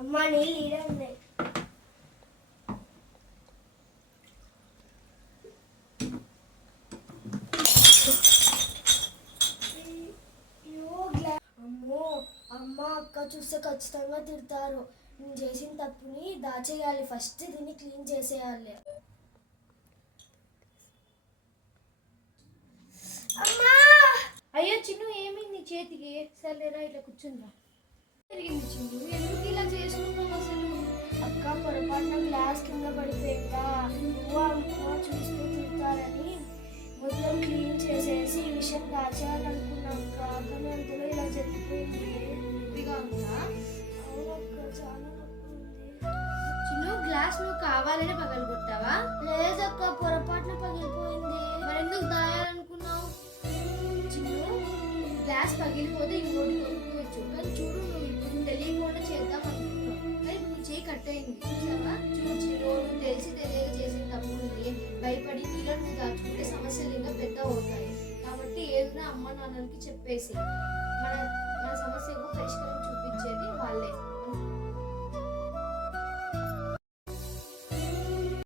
అమ్మ నీళ్ళు ఈడే ఉన్నాయి. అమ్మో అమ్మ అక్క చూస్తే ఖచ్చితంగా తిడతారు. నేను చేసిన తప్పుని దాచేయాలి, ఫస్ట్ దీన్ని క్లీన్ చేసేయాలి. అమ్మా అయ్యో చిన్ను, ఏమైంది చేతికి? సరేరా ఇట్లా కూర్చుందా. జరిగింది చిన్ను, ఎందుకు ఇలా చేసుకున్నావు అసలు? అక్క పొరపాటున గ్లాస్ కింద పడిపోయిందా, నువ్వు అమ్మ చూస్తూ తిడతారని మొత్తం క్లీన్ చేసేసి ఈ విషయం దాచేయాలనుకున్నాం అక్క. కానీ అందులో ఇలా జరిగిపోయింది. నొప్పిగా ఉందా? అవునక్క, చాలా నొప్పి ఉంది. చిన్ను, గ్లాస్ నువ్వు కావాలనే పగలగొట్టావా? లేదక్క, పొరపాటున పగిలిపోయింది. మరెందుకు దాయాలనుకున్నావు? చిన్ను, గ్లాస్ పగిలిపోతే ఇంకోటి కొనుక్కోవచ్చు, కానీ చూడు నువ్వు ఇప్పుడు తెలియకుండా చేద్దాం అనుకున్నావు, కానీ నీ చేయి కట్ అయింది. చూసావా? చూడు చిన్ను, నువ్వు తెలిసి తెలియక చేసిన తప్పుల్ని భయపడి నీలో నువ్వు దాచుకుంటే సమస్యలు ఇంకా పెద్ద అవుతాయి. కాబట్టి ఏదైనా అమ్మ నాన్నలకి చెప్పేసి మన మన సమస్యకు పరిష్కారం చూపించేది